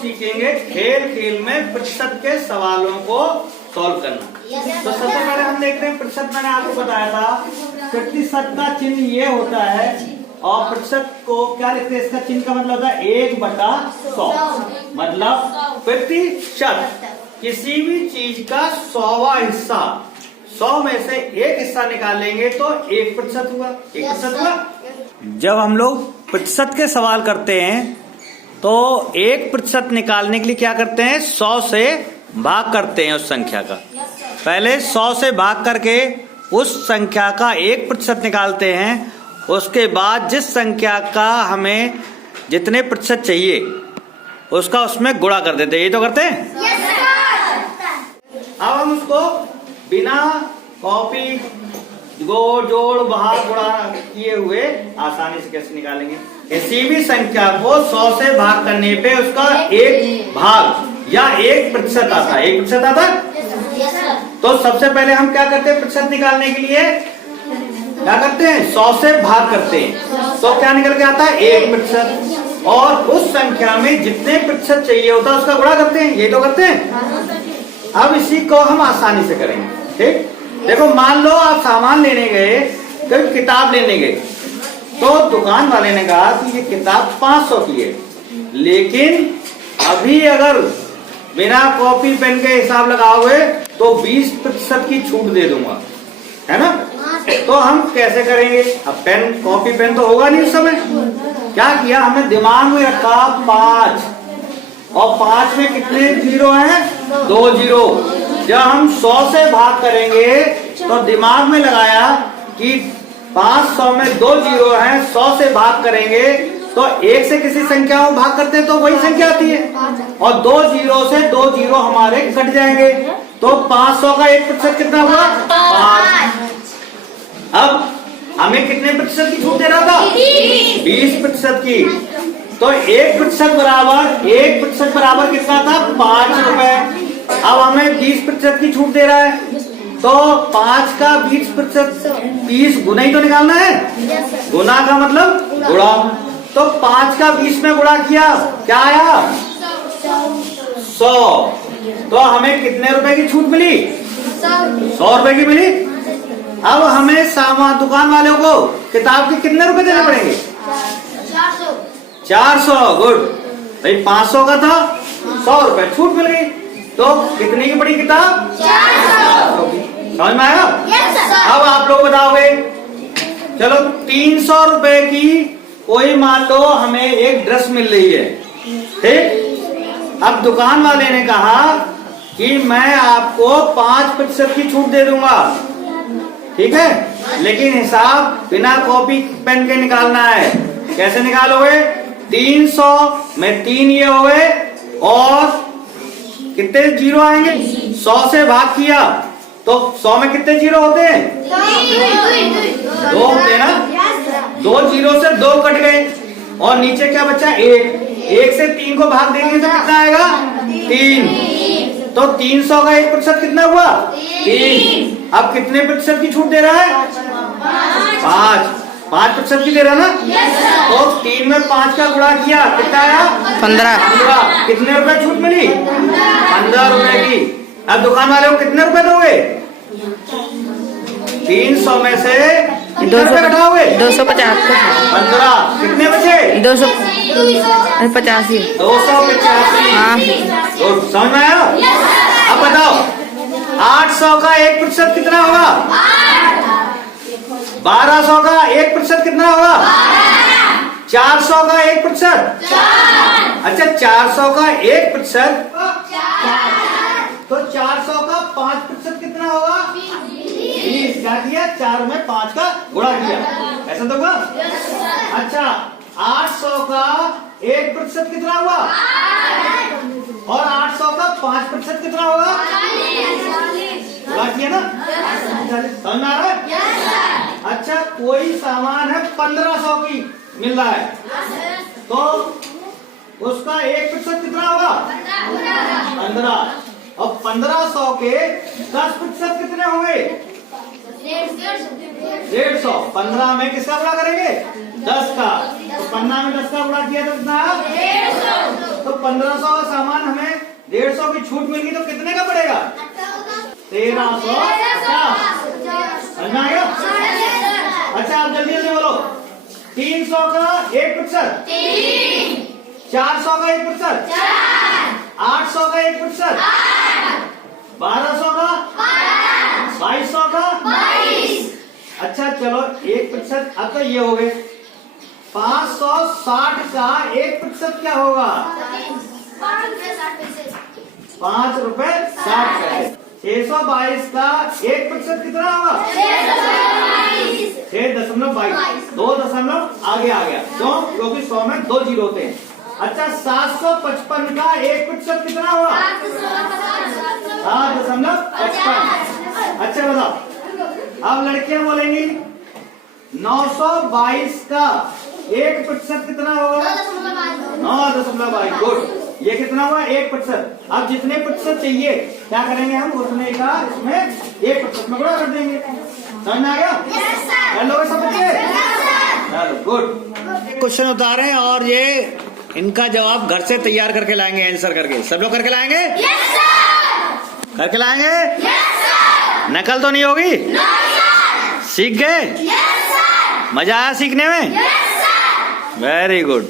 सीखेंगे खेल खेल में प्रतिशत के सवालों को सॉल्व करना। तो सबसे पहले हम देखते हैं प्रतिशत। मैंने आपको बताया था प्रतिशत का चिन्ह ये होता है और प्रतिशत को क्या लिखते हैं, इसका चिन्ह का मतलब होता है 1/100। मतलब प्रतिशत किसी भी चीज का 100वां हिस्सा, 100 में से एक हिस्सा निकालेंगे तो 1% हुआ। 1% हुआ। जब हम लोग प्रतिशत के सवाल करते हैं तो 1% निकालने के लिए क्या करते हैं, 100 से भाग करते हैं उस संख्या का। पहले 100 से भाग करके उस संख्या का 1% निकालते हैं। उसके बाद जिस संख्या का हमें जितने प्रतिशत चाहिए उसका उसमें गुणा कर देते हैं। ये तो करते हैं। अब हम उसको बिना कॉपी जोड़ भाग गुणा किए हुए आसानी से कैसे निकालेंगे। किसी भी संख्या को 100 से भाग करने पे उसका 1 भाग या 1% आता है। 1% आता है। तो सबसे पहले हम क्या करते हैं, प्रतिशत निकालने के लिए क्या करते हैं, 100 से भाग करते हैं। तो क्या निकल के आता है, 1%। और उस संख्या में जितने प्रतिशत चाहिए होता है उसका गुणा करते हैं। ये तो करते हैं। अब इसी को हम आसानी से करेंगे। ठीक, देखो मान लो आप सामान लेने गए, कभी किताब लेने गए, तो दुकान वाले ने कहा कि ये किताब 500 की है, लेकिन अभी अगर बिना कॉपी पेन के हिसाब लगाओगे तो 20% की छूट दे दूंगा, है ना। तो हम कैसे करेंगे, अब पेन कॉपी पेन तो होगा नहीं उस समय। क्या किया, हमने दिमाग में रखा 5 और 5 में कितने जीरो हैं, 2 जीरो। जब हम 100 से भाग करेंगे तो दिमाग में लगाया कि 500 में 2 जीरो हैं, 100 से भाग करेंगे तो 1 से किसी संख्या को भाग करते हैं तो वही संख्या आती है, और 2 जीरो से 2 जीरो हमारे कट जाएंगे। तो 500 का 1% कितना हुआ, 5। अब हमें कितने प्रतिशत की छूट दे रहा था, 20% की। तो 1% बराबर कितना था, 5 रुपए। अब हमें 20% की छूट दे रहा है, तो 5 का 20%, 20 गुना ही तो निकालना है। गुना का मतलब गुणा। तो 5 का 20 में गुणा किया, क्या आया, 100। तो हमें कितने रुपए की छूट मिली, 100 रुपए की मिली। अब हमें सामान दुकान वालों को किताब के कितने रुपए देने पड़ेंगे, 400। गुड भाई, 500 का था, 100 रुपए छूट मिल गई। तो कितने की पड़ी किताब, 400 की। समझ में आया। अब आप लोग बताओगे, चलो 300 रुपए की कोई मान लो हमें एक ड्रेस मिल रही है। ठीक, अब दुकान वाले ने कहा कि मैं आपको 5% की छूट दे दूंगा। ठीक है, लेकिन हिसाब बिना कॉपी पेन के निकालना है। कैसे निकालोगे, 300 में 3 ये हो गए और कितने जीरो आएंगे, 100 से भाग किया तो 100 में कितने जीरो होते हैं, 2 होते हैं ना। 2 जीरो से 2 कट गए और नीचे क्या बचा, 1 से 3 को भाग देंगे तो कितना आएगा, 3। तो 300 का 1% कितना हुआ, 3। अब कितने प्रतिशत की छूट दे रहा है, 5% की दे रहा ना। तो 3 में 5 का गुणा किया, कितना आया, 15। कितने रुपए छूट मिली, 15 रुपए की। अब दुकान वाले को कितने रुपए दोगे, 300 में से कितने रुपए घटाओगे, 250। 15, कितने बचे, 285। 285। हाँ, तो समझ में आया। अब बताओ 800 का 1% कितना होगा, 1200 का 1% कितना होगा, 400 का 1%। अच्छा, 400 का 1%, तो 400 का 5% कितना होगा, 20। क्या किया, 4 में 5 का गुणा किया, ऐसा तो हुआ। अच्छा, 800 का 1% कितना हुआ, और 800 का 5% कितना होगा, गुणा किया ना, समझ में आ रहा है। अच्छा, कोई सामान है 1500 की मिल रहा है, तो उसका 1% कितना होगा, 15। और 1500 के 10% कितने होंगे, 150। 15 में किसका गुणा करेंगे, 10 का। तो 15 में 10 का गुणा किया तो कितना, 150। तो 1500 का सामान हमें 150 की छूट मिल गई तो कितने का पड़ेगा? 1350। समझ में आया? अच्छा आप जल्दी जल्दी बोलो। 300 का 1%, 400 का 1%, 800 का 1%, 1200 का, 2200 का। अच्छा चलो 1%। अब तो ये हो गए। 560 का 1% क्या होगा? 5 रुपए 60 पैसे। 622 का 1% कितना होगा? 6.22। 2 दशमलव आगे आ गया। क्यों? क्योंकि 100 में 2 जीरो होते हैं। अच्छा 755 का 1% कितना होगा? 7.55। अच्छा बताओ, अब लड़कियां बोलेंगी 922 का 1% कितना होगा? 9.22। गुड। ये कितना हुआ? 1%। अब जितने प्रतिशत चाहिए क्या करेंगे हम? उतने का इसमें 1% में गुणा कर देंगे। समझ में आ गया? कर लोगे सब बच्चे? चलो गुड। क्वेश्चन उतारे और ये इनका जवाब घर से तैयार करके लाएंगे, आंसर करके। सब लोग करके लाएंगे? करके लाएंगे? नकल तो नहीं होगी? सीख गए? मजा आया सीखने में? Very good.